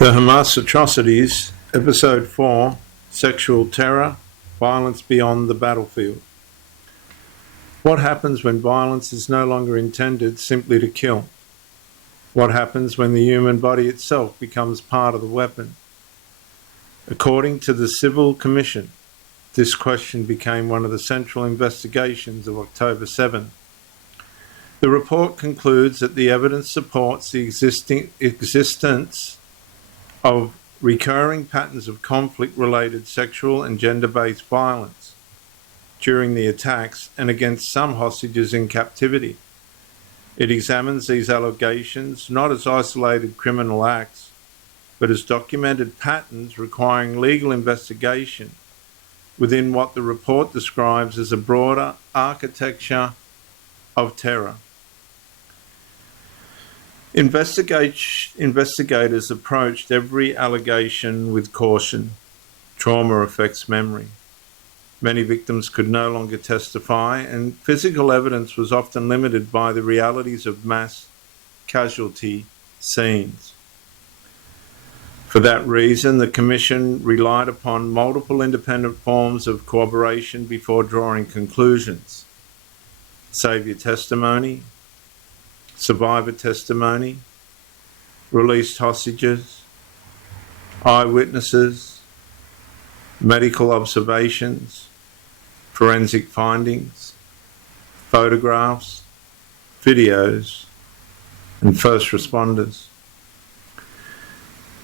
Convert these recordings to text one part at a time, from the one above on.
The Hamas Atrocities, Episode 4, Sexual Terror, Violence Beyond the Battlefield. What happens when violence is no longer intended simply to kill? What happens when the human body itself becomes part of the weapon? According to the Civil Commission, this question became one of the central investigations of October 7. The report concludes that the evidence supports the existence of recurring patterns of conflict-related sexual and gender-based violence during the attacks and against some hostages in captivity. It examines these allegations not as isolated criminal acts, but as documented patterns requiring legal investigation within what the report describes as a broader architecture of terror. Investigators approached every allegation with caution. Trauma affects memory. Many victims could no longer testify, and physical evidence was often limited by the realities of mass casualty scenes. For that reason, the Commission relied upon multiple independent forms of cooperation before drawing conclusions. Saviour testimony, survivor testimony, released hostages, eyewitnesses, medical observations, forensic findings, photographs, videos, and first responders.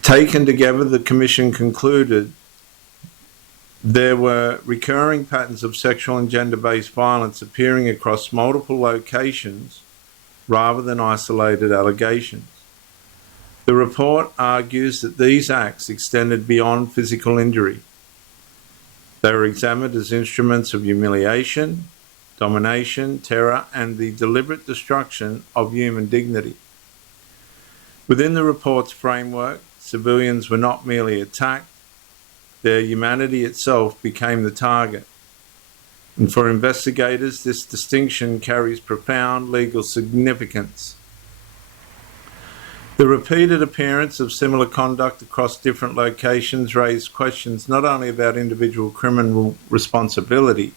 Taken together, the Commission concluded there were recurring patterns of sexual and gender-based violence appearing across multiple locations rather than isolated allegations. The report argues that these acts extended beyond physical injury. They were examined as instruments of humiliation, domination, terror, and the deliberate destruction of human dignity. Within the report's framework, civilians were not merely attacked, their humanity itself became the target. And for investigators, this distinction carries profound legal significance. The repeated appearance of similar conduct across different locations raised questions not only about individual criminal responsibility,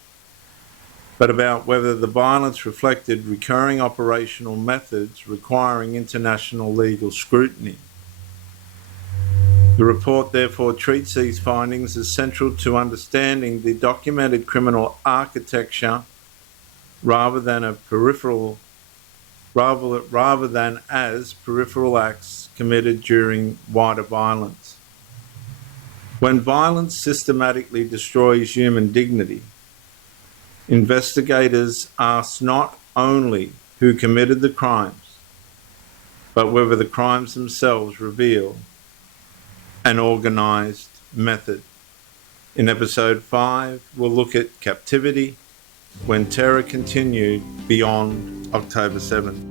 but about whether the violence reflected recurring operational methods requiring international legal scrutiny. The report therefore treats these findings as central to understanding the documented criminal architecture rather than as peripheral acts committed during wider violence. When violence systematically destroys human dignity, investigators ask not only who committed the crimes, but whether the crimes themselves reveal an organised method. In Episode 5, we'll look at captivity when terror continued beyond October 7.